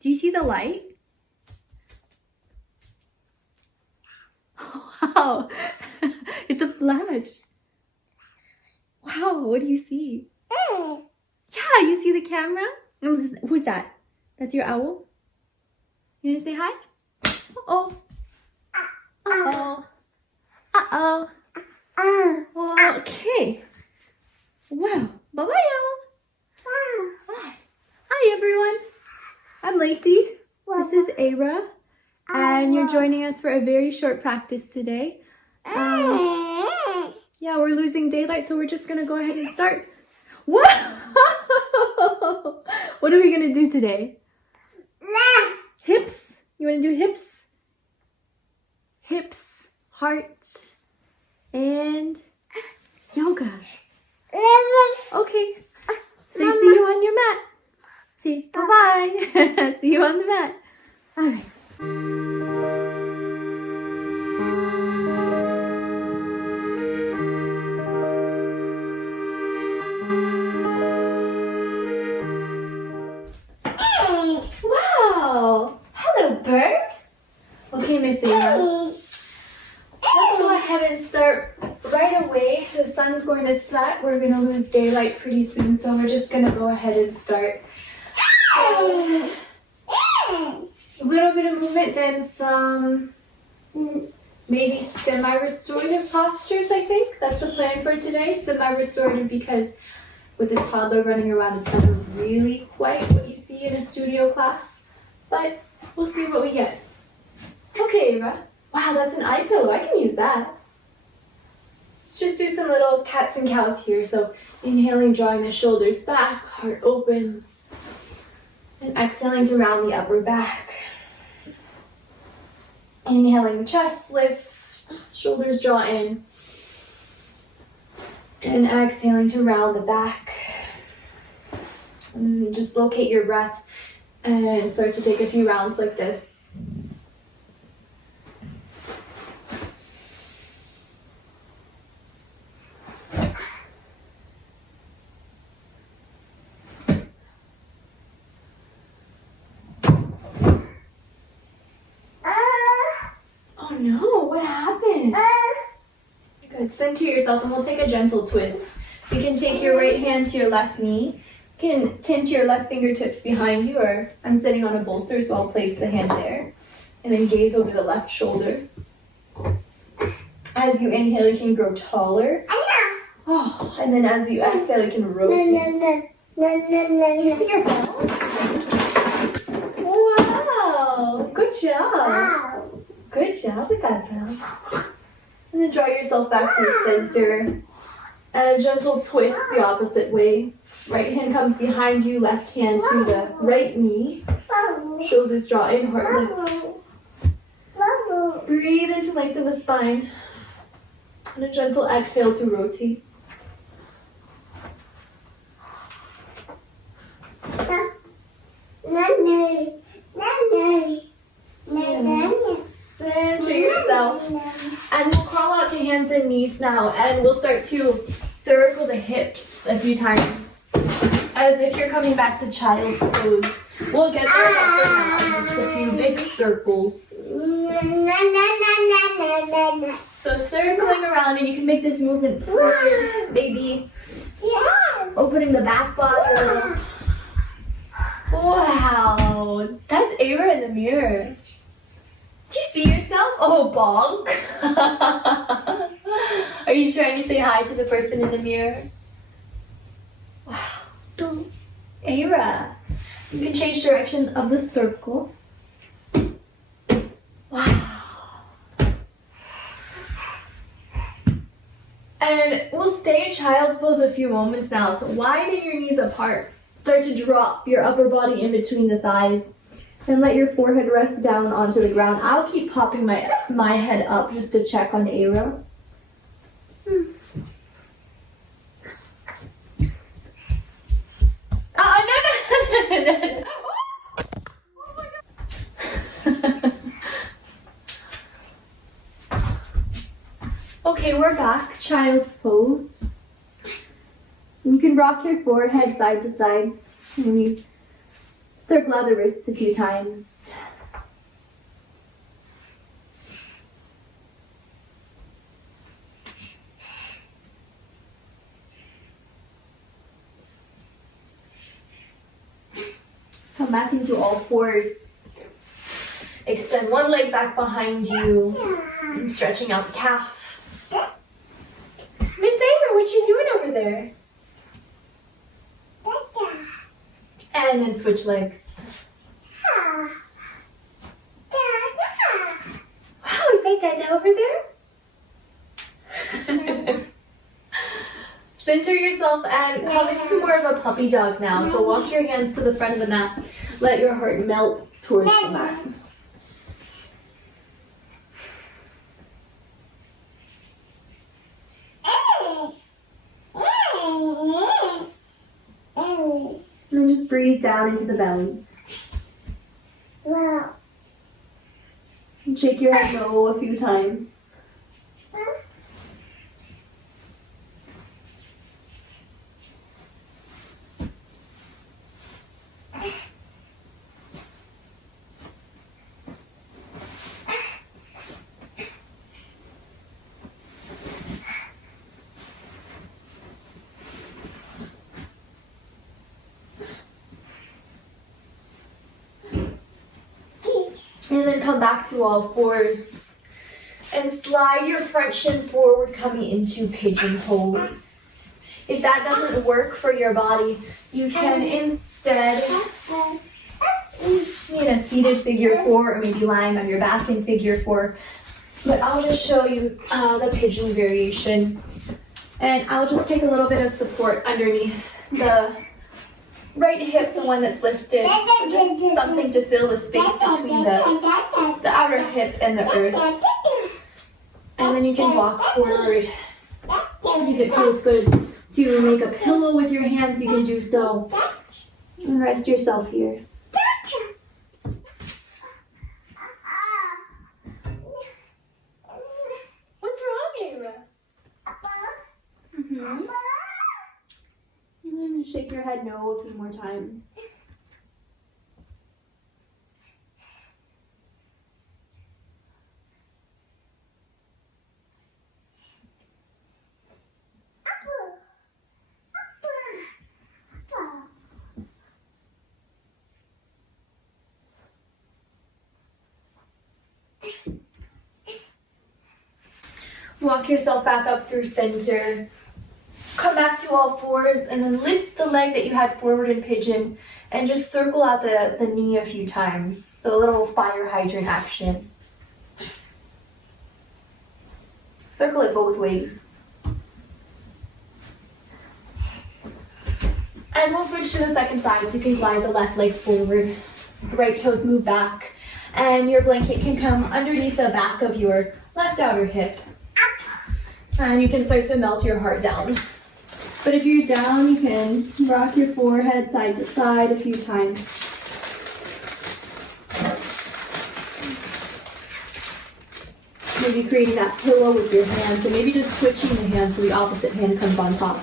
Do you see the light? Wow, it's a flash. Wow, what do you see? Yeah, you see the camera? Who's that? That's your owl? You wanna say hi? Uh-oh. Uh-oh. Uh-oh. Well, okay. Wow. Bye-bye, owl. Hi, everyone. I'm Lacey. This is Ara. And you're joining us for a very short practice today. Yeah, we're losing daylight, so we're just going to go ahead and start. What? What are we going to do today? Hips. You want to do hips? Hips, heart, and yoga. Okay. So see you on your mat. Say bye-bye. See you on the mat. All right. Wow! Hello, bird. Okay, Miss Ava. Let's go ahead and start right away. The sun's going to set. We're going to lose daylight pretty soon, so we're just going to go ahead and start. So, a little bit of movement, then some maybe semi-restorative postures, I think. That's the plan for today. Semi-restorative because with a toddler running around, it's never really quite what you see in a studio class. But we'll see what we get. Okay, Ava. Wow, that's an eye pillow. I can use that. Let's just do some little cats and cows here. So inhaling, drawing the shoulders back, heart opens. And exhaling to round the upper back. Inhaling, chest lift, shoulders draw in. And exhaling to round the back. And just locate your breath and start to take a few rounds like this. Oh no, what happened? Good, center yourself and we'll take a gentle twist. So you can take your right hand to your left knee. You can tint your left fingertips behind you, or I'm sitting on a bolster, so I'll place the hand there. And then gaze over the left shoulder. As you inhale, you can grow taller. Oh, and then as you exhale, you can rotate. You see your belly? Wow, good job. Good job with that, Belle. And then draw yourself back to the center. And a gentle twist the opposite way. Right hand comes behind you, left hand to the right knee. Shoulders draw in, heart lifts. Breathe into lengthen the spine. And a gentle exhale to rotate. Center yourself. And we'll crawl out to hands and knees now. And we'll start to circle the hips a few times. As if you're coming back to child's pose. We'll get there, but for now, just a few big circles. So circling around, and you can make this movement forward, maybe opening the back body a little. Wow, that's Ava in the mirror. Do you see yourself? Oh, bonk. Are you trying to say hi to the person in the mirror? Wow. Ava, you can change direction of the circle. Wow. And we'll stay in child's pose a few moments now. So widen your knees apart. Start to drop your upper body in between the thighs. And let your forehead rest down onto the ground. I'll keep popping my head up just to check on Ava. Oh, no. Oh my God. Okay, we're back. Child's pose. You can rock your forehead side to side. And we circle out the wrists a few times. Come back into all fours. Extend one leg back behind you. And stretching out the calf. Miss Ava, what you doing over there? And then switch legs. Wow, is that Dada over there? Center yourself and come into more of a puppy dog now. So walk your hands to the front of the mat. Let your heart melt towards the mat. And just breathe down into the belly. Wow. And shake your head no a few times. And then come back to all fours and slide your front shin forward, coming into pigeon pose. If that doesn't work for your body, you can instead be in a seated figure four or maybe lying on your back in figure four. But I'll just show you the pigeon variation. And I'll just take a little bit of support underneath the right hip, the one that's lifted, so just something to fill the space between the outer hip and the earth. And then you can walk forward. If it feels good to make a pillow with your hands, you can do so. And rest yourself here. What's wrong, Ira? Mm-hmm. And just shake your head no a few more times. Walk yourself back up through center. Come back to all fours and then lift the leg that you had forward in pigeon and just circle out the knee a few times. So a little fire hydrant action. Circle it both ways. And we'll switch to the second side, so you can glide the left leg forward. Right toes move back. And your blanket can come underneath the back of your left outer hip. And you can start to melt your heart down. But if you're down, you can rock your forehead side to side a few times. Maybe creating that pillow with your hands, and maybe just switching the hands so the opposite hand comes on top.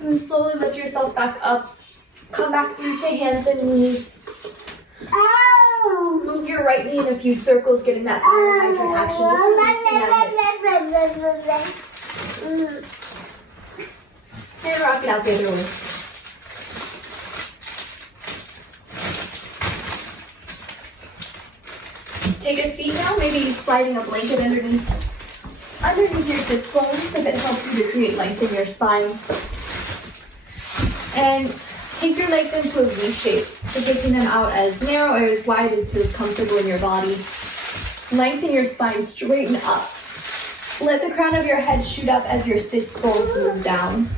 And slowly lift yourself back up. Come back through to hands and knees. Move your right knee in a few circles, getting that hydrant action. And rock it out the other way. Take a seat now, maybe sliding a blanket underneath your sits bones if it helps you to create length in your spine. And take your legs into a V shape, so taking them out as narrow or as wide as feels comfortable in your body. Lengthen your spine, straighten up. Let the crown of your head shoot up as your sits bones move down.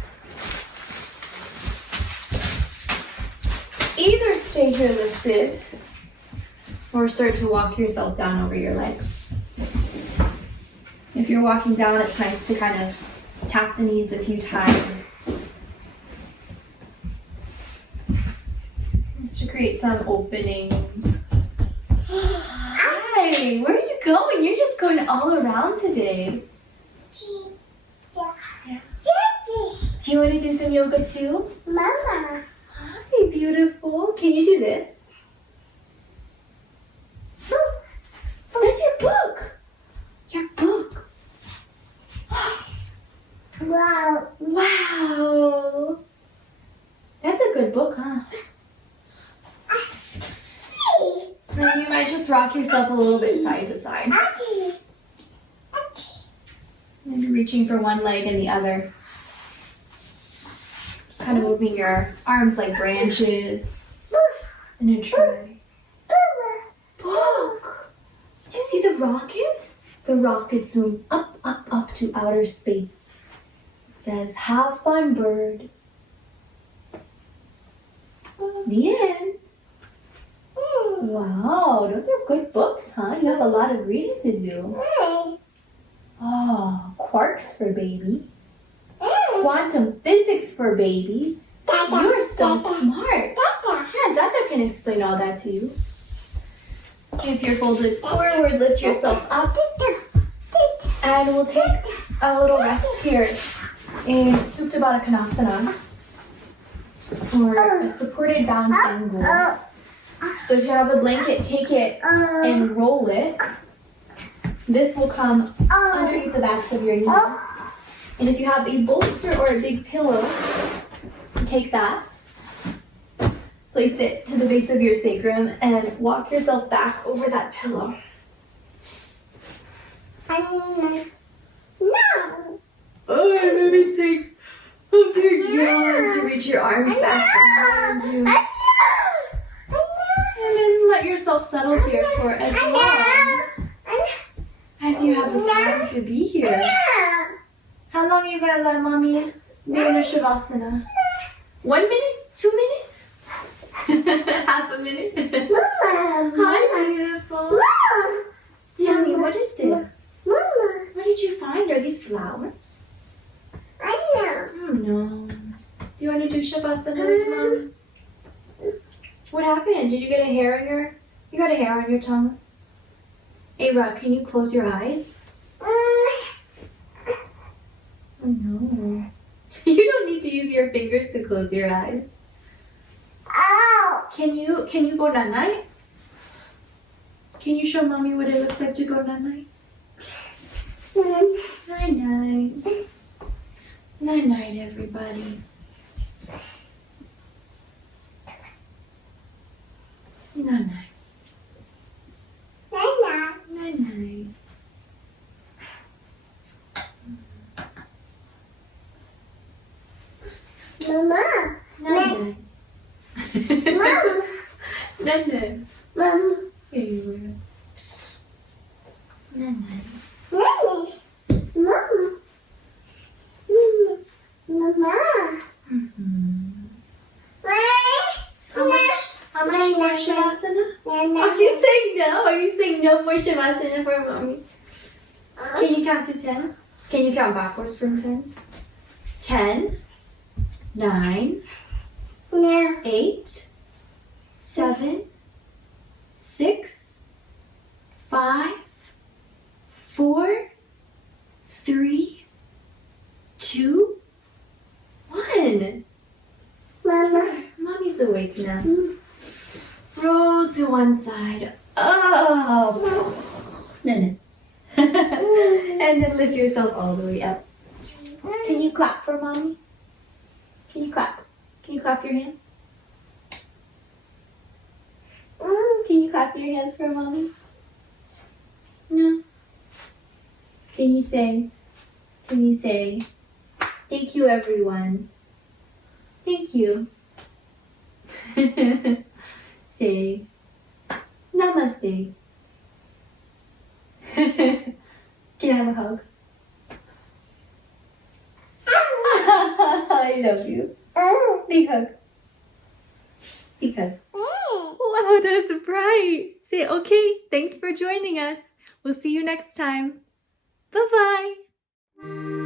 stay here lifted. Or start to walk yourself down over your legs. If you're walking down, it's nice to kind of tap the knees a few times. Just to create some opening. Hi, where are you going? You're just going all around today. Yeah. Do you want to do some yoga too? Mama. Hi, beautiful. Can you do this? That's your book. Your book. Wow. Wow. That's a good book, huh? Then you might just rock yourself a little bit side to side. Maybe reaching for one leg and the other. Just kind of moving your arms like branches in a tree. Book! Did you see the rocket? The rocket zooms up, up, up to outer space. It says, "Have fun, bird." The end. Wow, those are good books, huh? You have a lot of reading to do. Oh, quarks for babies. Quantum physics for babies. You're so smart. Yeah, Dada can explain all that to you. If you're folded forward, lift yourself up. And we'll take a little rest here in Supta Baddha Konasana, or a supported bound angle. So if you have a blanket, take it and roll it. This will come underneath the backs of your knees. And if you have a bolster or a big pillow, take that, place it to the base of your sacrum, and walk yourself back over that pillow. No. Oh, maybe take a big yawn to reach your arms back behind you. And then let yourself settle here for as long as you have the time to be here. How long are you going to let mommy be in a Shavasana? 1 minute? 2 minutes? Half a minute? Hi, beautiful. Tell me, what is this? Mama. What did you find? Are these flowers? I know. Oh no. Do you want to do Shavasana with mom? What happened? Did you get a hair on your... You got a hair on your tongue? Ava, can you close your eyes? Oh no. You don't need to use your fingers to close your eyes. Oh. Can you go night-night? Can you show mommy what it looks like to go night-night? Night-night. Night-night, everybody. Night-night. Night-night. Mama. Night-night. Mama. Night-night. Mama. Here you are. Night-night. Mama. Mama. How much more Shavasana? Are you saying no? Are you saying no more Shavasana for mommy? Can you count to 10? Can you count backwards from 10? 10, 9, 8, 7, 6, 5, 4, 3, 2, 1. Mama. Mommy's awake now. Roll to one side. Oh. No. And then lift yourself all the way up. Can you clap for mommy? Can you clap? Can you clap your hands? Can you clap your hands for mommy? No. Can you say, thank you, everyone. Thank you. Say, namaste. Can I have a hug? I love you. Big hug. Big hug. Wow, that's bright. Say, okay, thanks for joining us. We'll see you next time. Bye-bye.